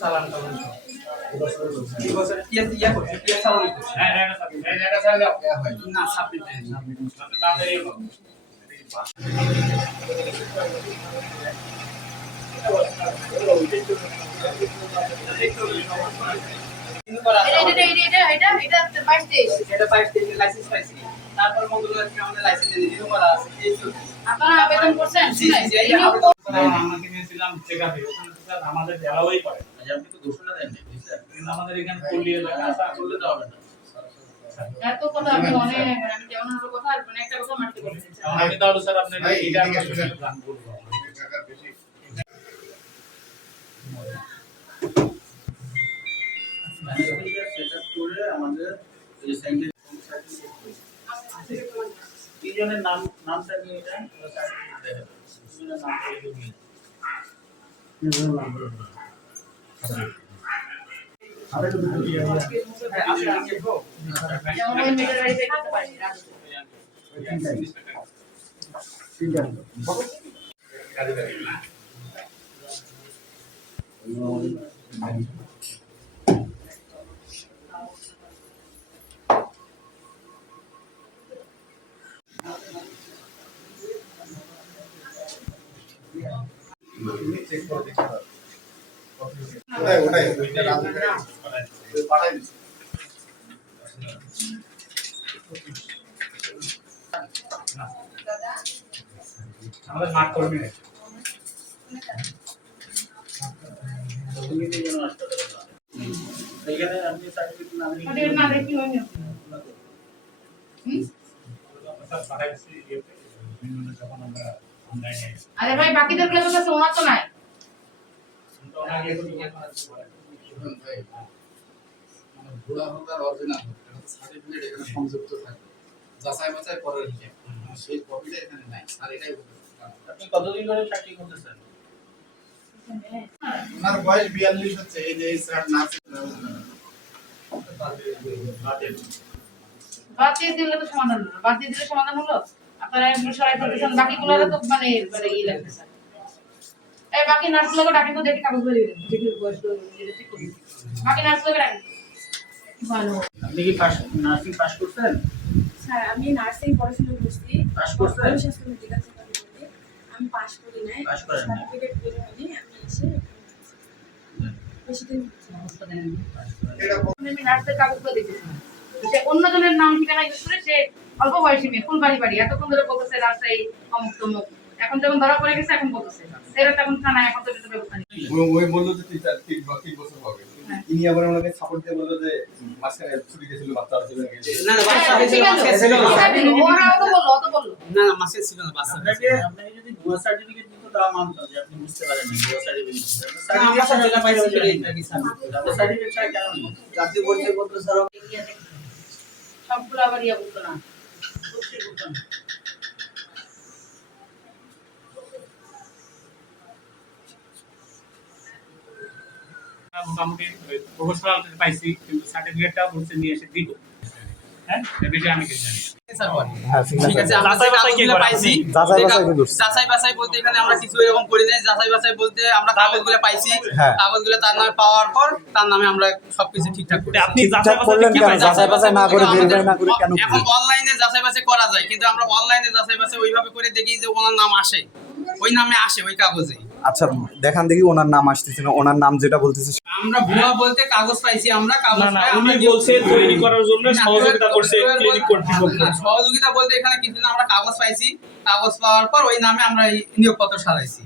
চালান টালান সব এই বছর পিএস ইয়া করছে পিএস চালান করছে হ্যাঁ এটা ছাড়া দাও না সাবমিট দেন তাহলে তারপর মঙ্গলবার আমাদের লাইসেন্স রিনিউ করা আছে আপনারা আবেদন করছেন আমাকে নিয়েছিলাম চেকআপে ওখানে স্যার আমাদের দেওয়াই করে আপনি তো ঘোষণা দেন কিন্তু আমাদের এখানে পল্লী এলাকা আছে করলে তো হবে না এত কথা আমি অনেক আমি যেমন হলো কথা আর মানে একটা কথা মারতে বলেছি আমি তাহলে স্যার আপনাকে এটা প্ল্যান করব টাকা বেশি সেটআপ করে আমাদের এই সেন্টার তিনজনের নামটা নিয়ে এটা সার্টিফিকেট দেবে তিনজনের নামটা এই নিয়ে তিনজনের নাম বলে আরে তো আপনি দেখো যেমন ওই মেয়ের বাড়িতে করতে পারি চেক করে দেখতে হবে ওটাই ওইটা রাজু পাঠাই দিচ্ছি আমাদের মার্ক করবি না এইখানে আপনি সার্টিফিকেট না ওদের না দেখি হয় না যখন আমরা অনলাইনে আরে ভাই বাকিদের গুলো তো কাছে ওনার তো নাই ওনাকে একটু ইয়ে করা ভাই মানে ভুয়া হোক আর অরিজিনাল হোক এটা সার্টিফিকেট এখানে সংযুক্ত থাকে যাচাই বাছাই করার হিসাব সেই কপিটা এখানে নাই আর এটাই আপনি কতদিন ধরে চাকরি করতেছেন ওনার বয়স 42 হচ্ছে এই যে এই স্যার নার্সিং বাদ দিয়ে দিলে তো সমাধান হলো বাদ দিয়ে দিলে সমাধান হলো আপনারা এগুলো সরাই ফেলতেছেন বাকিগুলো তো মানে ই লাগতেছে এই বাকি নার্সগুলোকে ডাকি তো দেখি কাগজ বলে দিবেন দেখি বয়স যেটা ঠিক করুন বাকি নার্সগুলোকে ডাকি ভালো আপনি কি নার্সিং পাস করছেন স্যার আমি নার্সিং পড়াশোনা করছি পাস করছেন স্বাস্থ্য মেডিকেল সার্টিফিকেট আমি পাস করি নাই পাস করেন নাই। সার্টিফিকেট বের হয়নি আমি এসে বেশি দিন অবস্থা দেন এটা আমি নার্সের কাগজগুলো দেখেছি সে অন্যজনের নাম ঠিকানা ইউজ করে সে অল্প বয়সী মেয়ে ফুলবাড়ি বাড়ি এতক্ষণ ধরে বলতেছে রাস্তায় অমুক তমুক এখন যখন ধরা পড়ে গেছে এখন বলতেছে সেটা তখন থানায় এখন তো কিছু ব্যবস্থা নেই ওই বললো যে 3 বছর হবে ইনি আবার ওনাকে সাপোর্ট দিয়ে বললো যে মাঝখানে ছুটি গেছিল বাচ্চা ছিল না না বাচ্চা ছিল ওরাও তো বললো অত বললো না না মাসে ছিল না বাচ্চা আপনি যদি ভুয়া সার্টিফিকেট দিত তাও মানতাম যে আপনি বুঝতে পারেন না ভুয়া সার্টিফিকেট আমরা যেটা পাইছি এটা কি সার্টিফিকেট ছাড়া কেন জাতীয় পরিচয় পত্র ছাড়াও সবগুলো আবার ইয়া বলতো না মোটামুটি প্রফেশনাল পাইছি কিন্তু সার্টিফিকেটটা বলছে নিয়ে এসে দিব হ্যাঁ এই বিষয়ে আমি কিছু জানি ঠিক আছে আমরা যে কাগজগুলো পাইছি যাচাই বাছাই বলতে এখানে আমরা কিছু এরকম করি নাই যাচাই বাছাই বলতে আমরা কাগজগুলো পাইছি কাগজগুলো তার নামে পাওয়ার পর তার নামে আমরা সবকিছু ঠিকঠাক করি আপনি যাচাই বাছাই না করে ভেরিফাই না করে কেন এখন অনলাইনে যাচাই বাছাই করা যায় কিন্তু আমরা অনলাইনে যাচাই বাছাই ওইভাবে করে দেখি যে ওনার নাম আসে ওই নামে আসে ওই কাগজে আচ্ছা দেখান দেখি ওনার নাম আসতেছে না ওনার নাম যেটা বলতেছে আমরা ভুয়া বলতে কাগজ পাইছি আমরা কাগজ না উনি বলছে তৈরি করার জন্য সহযোগিতা করছে ক্লিনিক কর্তৃপক্ষ সহযোগিতা বলতে এখানে কিছু না আমরা কাগজ পাইছি কাগজ পাওয়ার পর ওই নামে আমরা নিয়োগপত্র সাজাইছি